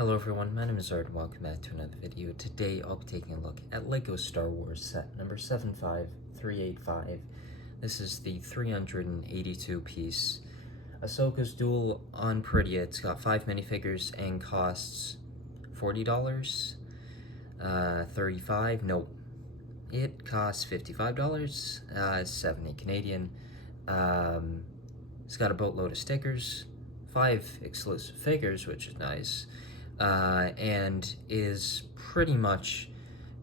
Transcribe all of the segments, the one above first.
Hello everyone, my name is Art and welcome back to another video. Today I'll be taking a look at LEGO Star Wars set number 75385. This is the 382 piece Ahsoka's Duel on Perida. It's got 5 minifigures and costs $40, $35, nope. It costs $55, 70 Canadian. It's got a boatload of stickers, 5 exclusive figures, which is nice. And is pretty much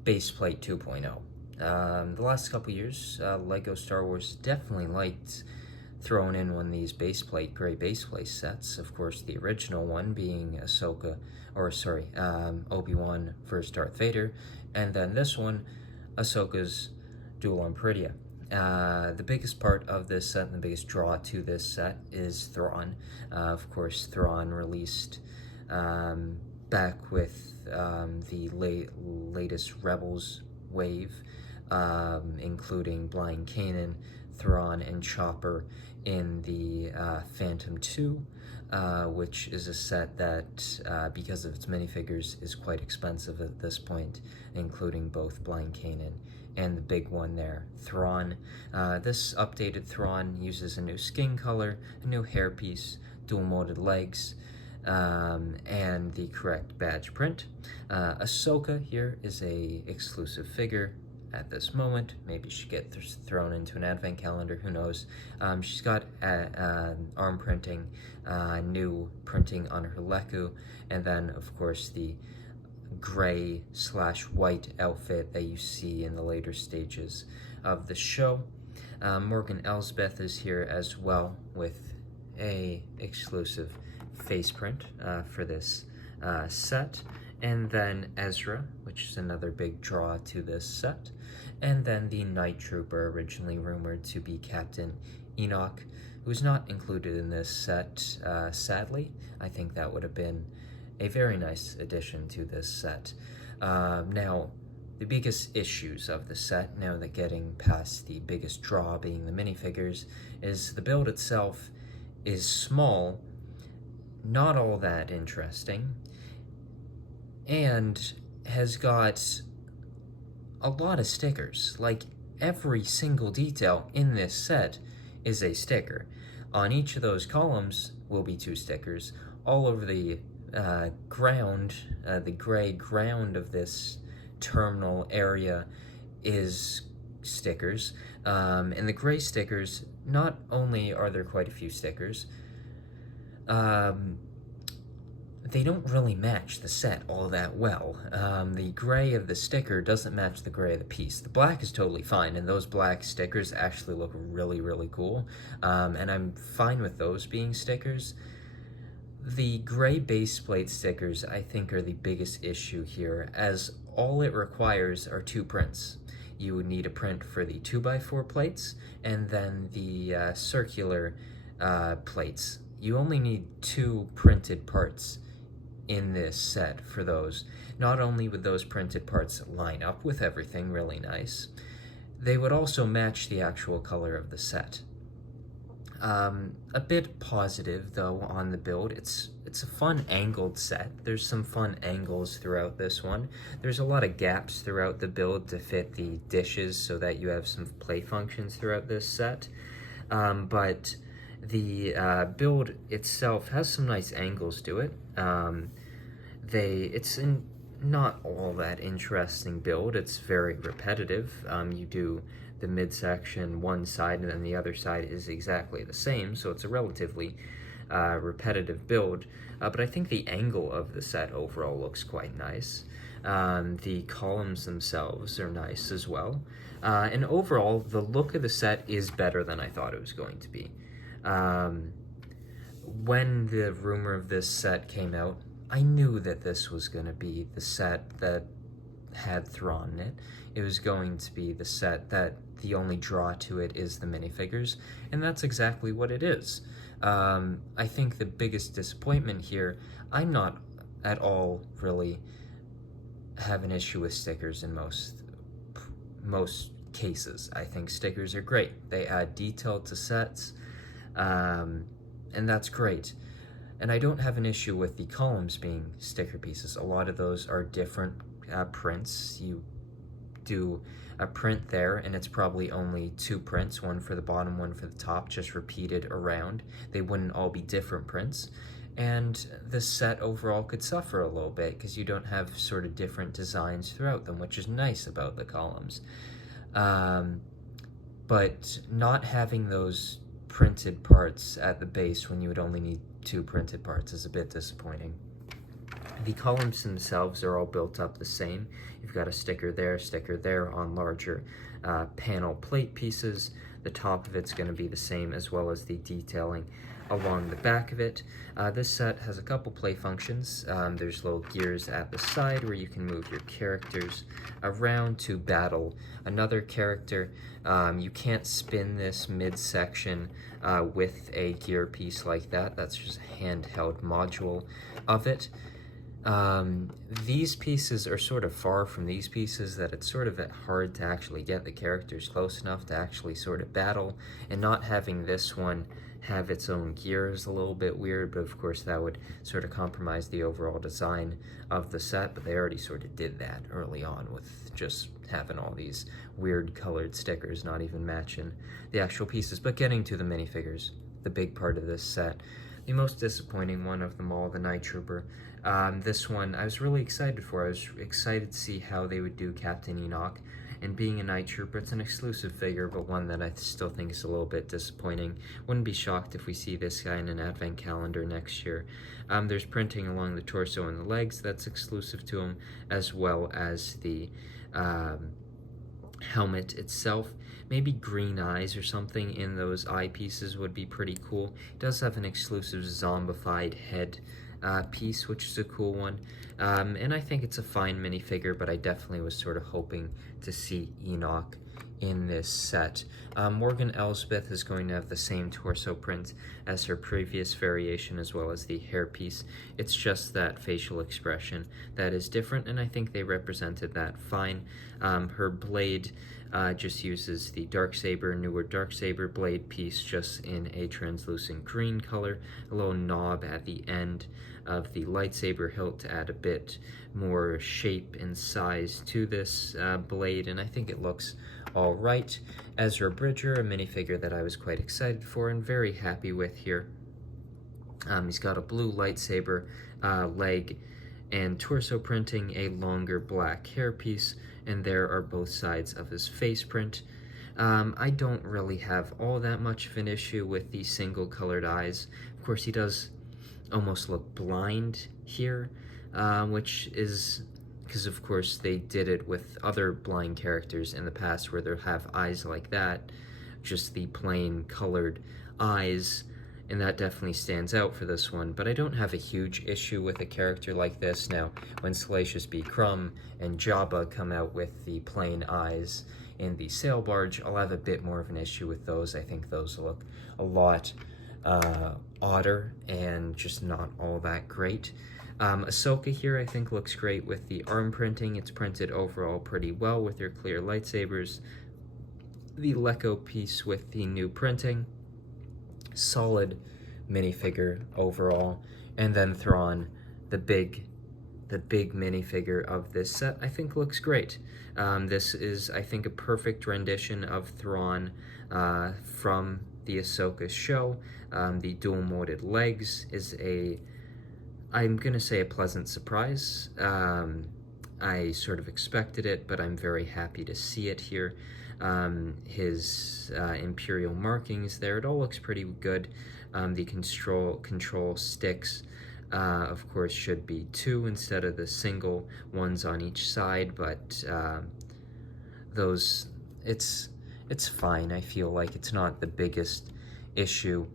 baseplate 2.0. The last couple years, LEGO Star Wars definitely liked throwing in one of these gray baseplate sets. Of course, the original one being Obi-Wan vs. Darth Vader, and then this one, Ahsoka's Duel on Perida. The biggest part of this set and the biggest draw to this set is Thrawn. Of course, Thrawn released back with the latest Rebels wave, including Blind Kanan, Thrawn, and Chopper in the Phantom 2, which is a set that, because of its minifigures, is quite expensive at this point, including both Blind Kanan and the big one there, Thrawn. This updated Thrawn uses a new skin color, a new hairpiece, dual-molded legs, and the correct badge print. Ahsoka here is a exclusive figure at this moment. Maybe she gets thrown into an advent calendar, who knows. She's got arm printing, new printing on her Leku, and then of course the gray/white outfit that you see in the later stages of the show. Morgan Elsbeth is here as well with a exclusive face print for this set, and then Ezra, which is another big draw to this set, and then the Night Trooper, originally rumored to be Captain Enoch, who's not included in this set, sadly. I think that would have been a very nice addition to this set. Now, the biggest issues of the set, now that getting past the biggest draw being the minifigures, is the build itself is small, not all that interesting, and has got a lot of stickers. Like, every single detail in this set is a sticker. On each of those columns will be 2 stickers. All over the ground, the gray ground of this terminal area is stickers. And the gray stickers, not only are there quite a few stickers, they don't really match the set all that well. The gray of the sticker doesn't match the gray of the piece. The black is totally fine, and those black stickers actually look really, really cool, and I'm fine with those being stickers. The gray base plate stickers, I think, are the biggest issue here, as all it requires are 2 prints. You would need a print for the 2x4 plates, and then the circular plates. You only need 2 printed parts in this set for those. Not only would those printed parts line up with everything really nice, they would also match the actual color of the set. A bit positive though on the build. It's a fun angled set. There's some fun angles throughout this one. There's a lot of gaps throughout the build to fit the dishes so that you have some play functions throughout this set. But the build itself has some nice angles to it. It's not all that interesting build. It's very repetitive. You do the midsection one side and then the other side is exactly the same, so it's a relatively repetitive build. But I think the angle of the set overall looks quite nice. The columns themselves are nice as well. And overall, the look of the set is better than I thought it was going to be. When the rumor of this set came out, I knew that this was going to be the set that had Thrawn in it. It was going to be the set that the only draw to it is the minifigures, and that's exactly what it is. I think the biggest disappointment here, I'm not at all really have an issue with stickers in most cases. I think stickers are great. They add detail to sets, and that's great. And I don't have an issue with the columns being sticker pieces. A lot of those are different prints. You do a print there, and it's probably only two prints, one for the bottom, one for the top, just repeated around. They wouldn't all be different prints. And the set overall could suffer a little bit because you don't have sort of different designs throughout them, which is nice about the columns. But not having those printed parts at the base when you would only need two printed parts is a bit disappointing. The columns themselves are all built up the same. You've got a sticker there on larger panel plate pieces. The top of it's going to be the same, as well as the detailing along the back of it. This set has a couple play functions. There's little gears at the side where you can move your characters around to battle another character. You can't spin this midsection with a gear piece like that. That's just a handheld module of it. These pieces are sort of far from these pieces that it's sort of hard to actually get the characters close enough to actually sort of battle, and not having this one have its own gear is a little bit weird, but of course that would sort of compromise the overall design of the set, but they already sort of did that early on with just having all these weird colored stickers not even matching the actual pieces. But getting to the minifigures, the big part of this set, the most disappointing one of them all, the Night Trooper. This one I was really excited for. I was excited to see how they would do Captain Enoch. And being a Night Trooper, it's an exclusive figure, but one that I still think is a little bit disappointing. Wouldn't be shocked if we see this guy in an advent calendar next year. There's printing along the torso and the legs that's exclusive to him, as well as the helmet itself. Maybe green eyes or something in those eyepieces would be pretty cool. It does have an exclusive zombified head piece, which is a cool one. And I think it's a fine minifigure, but I definitely was sort of hoping to see Enoch in this set. Morgan Elsbeth is going to have the same torso print as her previous variation, as well as the hairpiece. It's just that facial expression that is different, and I think they represented that fine. Her blade just uses the newer Darksaber blade piece, just in a translucent green color, a little knob at the end of the lightsaber hilt to add a bit more shape and size to this blade, and I think it looks all right. Ezra Bridger, a minifigure that I was quite excited for and very happy with here. He's got a blue lightsaber leg and torso printing, a longer black hairpiece, and there are both sides of his face print. I don't really have all that much of an issue with the single colored eyes. Of course, he does almost look blind here, which is because, of course, they did it with other blind characters in the past where they'll have eyes like that, just the plain colored eyes, and that definitely stands out for this one. But I don't have a huge issue with a character like this. Now, when Salacious B. Crumb and Jabba come out with the plain eyes in the sail barge, I'll have a bit more of an issue with those. I think those look a lot odder and just not all that great. Ahsoka here I think looks great with the arm printing. It's printed overall pretty well with their clear lightsabers. The Leco piece with the new printing, solid minifigure overall. And then Thrawn, the big minifigure of this set, I think looks great. This is, I think, a perfect rendition of Thrawn from the Ahsoka show. The dual-molded legs is I'm gonna say a pleasant surprise. I sort of expected it, but I'm very happy to see it here. His Imperial markings there, it all looks pretty good. The control sticks, of course, should be two instead of the single ones on each side, but it's fine. I feel like it's not the biggest issue.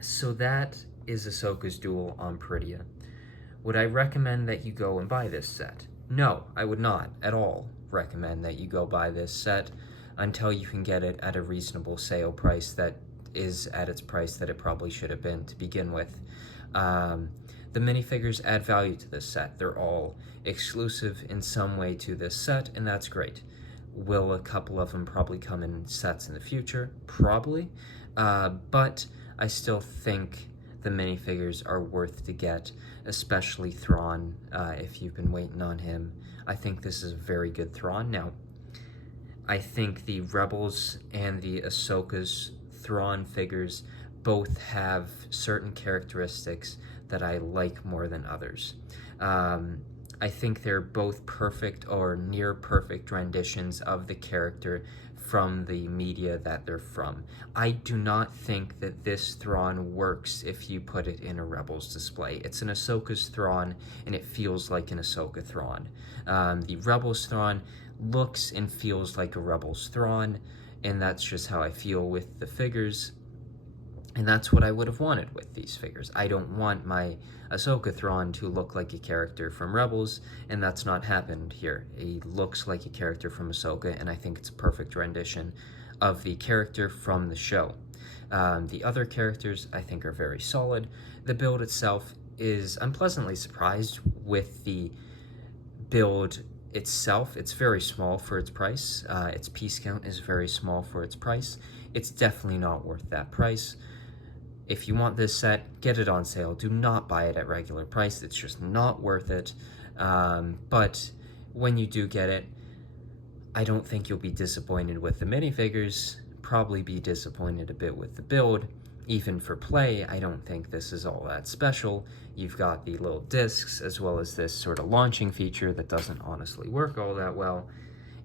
So that is Ahsoka's duel on Perida. Would I recommend that you go and buy this set? No, I would not at all recommend that you go buy this set until you can get it at a reasonable sale price that is at its price that it probably should have been to begin with. The minifigures add value to this set. They're all exclusive in some way to this set, and that's great. Will a couple of them probably come in sets in the future? Probably. But I still think the minifigures are worth to get, especially Thrawn, if you've been waiting on him. I think this is a very good Thrawn. Now, I think the Rebels and the Ahsoka's Thrawn figures both have certain characteristics that I like more than others. I think they're both perfect or near perfect renditions of the character from the media that they're from. I do not think that this Thrawn works if you put it in a Rebels display. It's an Ahsoka's Thrawn, and it feels like an Ahsoka Thrawn. The Rebels Thrawn looks and feels like a Rebels Thrawn, and that's just how I feel with the figures. And that's what I would have wanted with these figures. I don't want my Ahsoka Thrawn to look like a character from Rebels, and that's not happened here. He looks like a character from Ahsoka, and I think it's a perfect rendition of the character from the show. The other characters, I think, are very solid. The build itself is, I'm pleasantly surprised with the build itself. It's very small for its price. Its piece count is very small for its price. It's definitely not worth that price. If you want this set, get it on sale. Do not buy it at regular price. It's just not worth it. But when you do get it, I don't think you'll be disappointed with the minifigures. Probably be disappointed a bit with the build. Even for play, I don't think this is all that special. You've got the little discs as well as this sort of launching feature that doesn't honestly work all that well.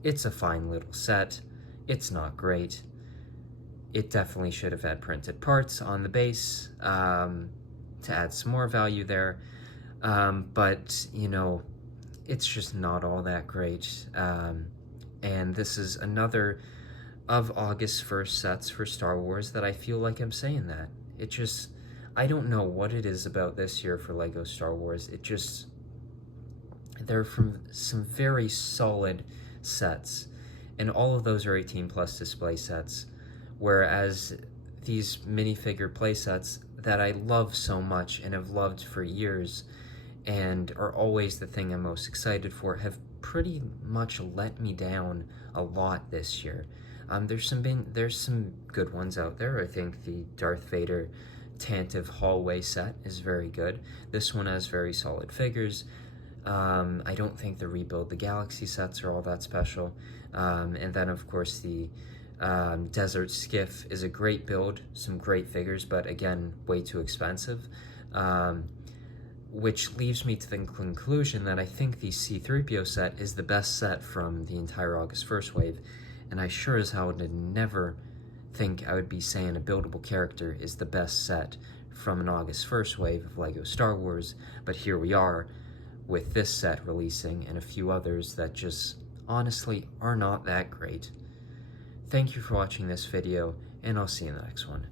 It's a fine little set. It's not great. It definitely should have had printed parts on the base to add some more value there. But, you know, it's just not all that great. And this is another of August 1st sets for Star Wars that I feel like I'm saying that. It just, I don't know what it is about this year for LEGO Star Wars. It just, they're from some very solid sets. And all of those are 18 plus display sets. Whereas these minifigure playsets that I love so much and have loved for years and are always the thing I'm most excited for have pretty much let me down a lot this year. There's some good ones out there. I think the Darth Vader Tantive hallway set is very good. This one has very solid figures. I don't think the Rebuild the Galaxy sets are all that special. And then of course the Desert Skiff is a great build, some great figures, but again, way too expensive. Which leaves me to the conclusion that I think the C-3PO set is the best set from the entire August 1st wave, and I sure as hell would never think I would be saying a buildable character is the best set from an August 1st wave of LEGO Star Wars, but here we are with this set releasing and a few others that just honestly are not that great. Thank you for watching this video, and I'll see you in the next one.